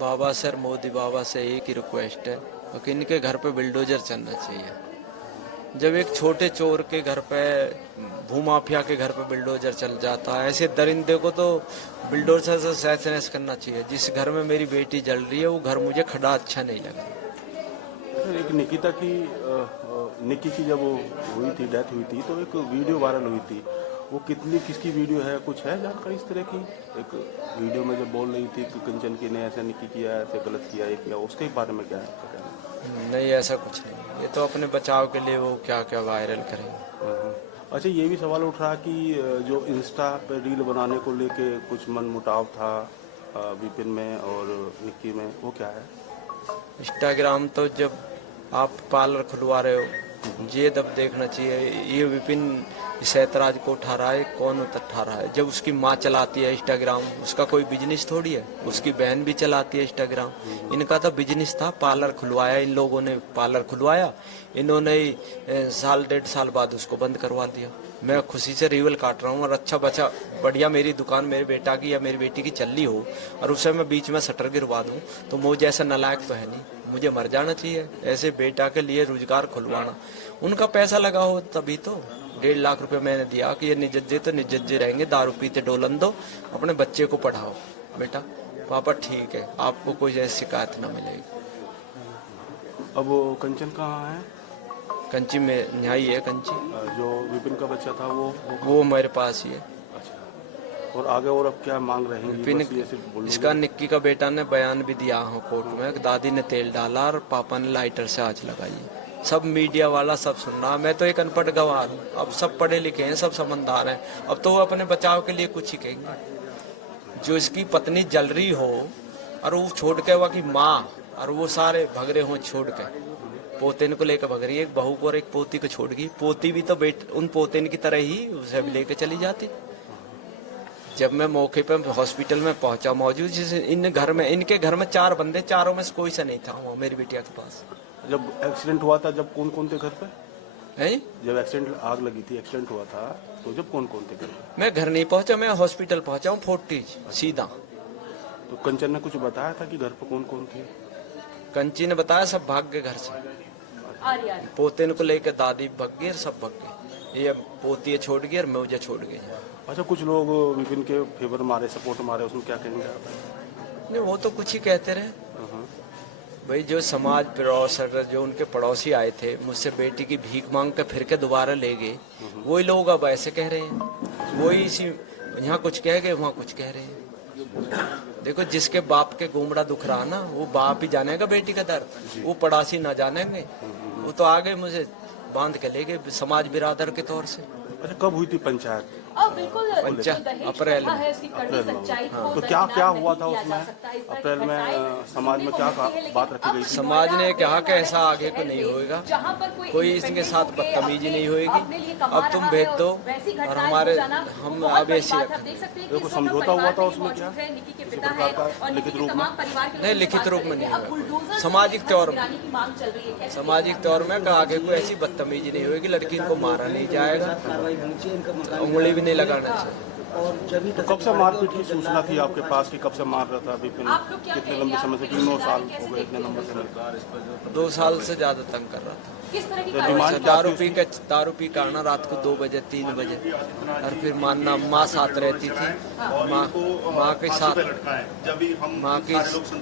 बाबा sir Modi Baba से एक ही request है कि इनके घर पे बुलडोजर चलना चाहिए। जब एक छोटे चोर के घर पे, भूमाफिया के घर पे बुलडोजर चल जाता है, ऐसे दरिंदे को तो बुलडोजर से तहस करना चाहिए। जिस घर में मेरी बेटी जल रही है वो घर मुझे खड़ा अच्छा नहीं लगा। एक निक्की की जब वो हुई थी, डेथ हुई थी, तो एक वीडियो वायरल हुई थी। वो किसकी वीडियो है, कुछ है जानकारी इस तरह की? एक वीडियो में जब बोल रही थी कि कंचन की ने ऐसा निक्की किया, ऐसे गलत किया, ये किया, उसके बारे में क्या है आपका कहना? नहीं, ऐसा कुछ नहीं। ये तो अपने बचाव के लिए वो क्या क्या वायरल करेंगे। अच्छा, ये भी सवाल उठ रहा कि जो इंस्टा पे रील बनाने को लेके कुछ मनमुटाव था विपिन में और निक्की में, वो क्या है? इंस्टाग्राम तो जब आप पार्लर खुलवा रहे हो, ये तब देखना चाहिए ये विपिन इस ऐतराज को उठा रहा है, कौन उठा रहा है। जब उसकी माँ चलाती है इंस्टाग्राम, उसका कोई बिजनेस थोड़ी है। उसकी बहन भी चलाती है इंस्टाग्राम। इनका तो बिजनेस था, पार्लर खुलवाया इन लोगों ने, पार्लर खुलवाया इन्होंने ही साल 1.5 साल बाद उसको बंद करवा दिया। मैं खुशी से रिवल काट रहा हूँ और अच्छा बचा बढ़िया मेरी दुकान मेरे बेटा की या मेरी बेटी की चल रही हो और उससे मैं बीच में शटर गिरवा दूँ तो मुझे जैसा नालायक तो है नहीं, मुझे मर जाना चाहिए। ऐसे बेटा के लिए रोजगार खुलवाना, उनका पैसा लगा हो तभी तो। 1.5 लाख रुपए मैंने दिया कि ये निजज्जे तो निजज्जे रहेंगे, दारू पीते डोलन दो, अपने बच्चे को पढ़ाओ। बेटा पापा ठीक है, आपको कोई ऐसी शिकायत ना मिलेगी। अब वो कंचन कहाँ है? कंची में यहाँ ही है। कंची जो विपिन का बच्चा था वो मेरे पास ही है। अच्छा, और आगे और अब क्या मांग रहे हैं? विपिन, इसका निक्की का बेटा ने बयान भी दिया हो कोर्ट में, दादी ने तेल डाला और पापा ने लाइटर से आग लगाई। सब मीडिया वाला सब सुन रहा, मैं तो एक अनपढ़ गवार हूँ। अब सब पढ़े लिखे हैं, सब समझदार हैं। अब तो वो अपने बचाव के लिए कुछ ही कहेंगे। जो इसकी पत्नी जल रही हो और वो छोड़ के वह की माँ और वो सारे भग रहे हो छोड़ के, पोतेन को लेकर भग रही है। एक बहू को और एक पोती को छोड़ गई। पोती भी तो उन पोतेन की तरह ही उसे भी लेकर चली जाती। जब मैं मौके पर हॉस्पिटल में पहुंचा मौजूद, जिस इनके घर में 4 बंदे, चारों में से कोई सा नहीं था वहाँ मेरी बिटिया के पास। जब एक्सीडेंट हुआ था, जब कौन कौन थे घर पे? है जब एक्सीडेंट, आग लगी थी, एक्सीडेंट हुआ था, तो जब कौन कौन थे घर पे? मैं घर नहीं पहुंचा, मैं हॉस्पिटल पहुंचा हूँ, फोर्टीज सीधा। तो कंचन ने कुछ बताया था कि घर पे कौन कौन थे? कंची ने बताया सब भाग गए घर से। पोतेन को लेकर दादी भग गई, सब भग गए। ये पोती छोड़ गई और मुझे छोड़ गई। अच्छा, कुछ लोग विपिन के फेवर मारे, सपोर्ट मारे, उसमें क्या कहेंगे आप? नहीं, वो तो कुछ ही कहते रहे भाई। जो समाज पड़ोस, जो उनके पड़ोसी आए थे मुझसे बेटी की भीख मांग कर फिर के दोबारा ले गए, वही लोग अब ऐसे कह रहे हैं। वही इसी यहाँ कुछ कह गए, वहाँ कुछ कह रहे हैं। देखो, जिसके बाप के गोमड़ा दुख रहा ना, वो बाप ही जानेगा बेटी का दर्द, वो पड़ोसी ना जानेंगे। वो तो आगे मुझे बांध के ले गए समाज बिरादर के तौर से। अच्छा, कब हुई थी पंचायत? अप्रैल में। हाँ। तो क्या क्या हुआ था उसमें? अप्रैल में समाज में क्या बात रखी गई? समाज ने कहा कि ऐसा आगे को नहीं होएगा, कोई इसके साथ बदतमीजी नहीं होएगी, अब तुम भेज दो और हम अब ऐसे देखो, समझौता हुआ था उसमें क्या लिखित रूप में? नहीं, लिखित रूप में नहीं हुआ। सामाजिक तौर में कहा आगे को ऐसी बदतमीजी नहीं होगी, लड़की को मारा नहीं जाएगा, उंगली भी नहीं लगाना चाहिए। तो कब से मारपीट की सूचना थी आपके पास कि कब से मार रहा था विपिन? कितने लंबे समय से? 3 साल हो गए, इतने लंबे समय? 2 साल से ज्यादा तंग कर रहा था। दारू पी कर आना रात को 2 बजे 3 बजे, और फिर मानना माँ साथ रहती थी, माँ के साथ, माँ की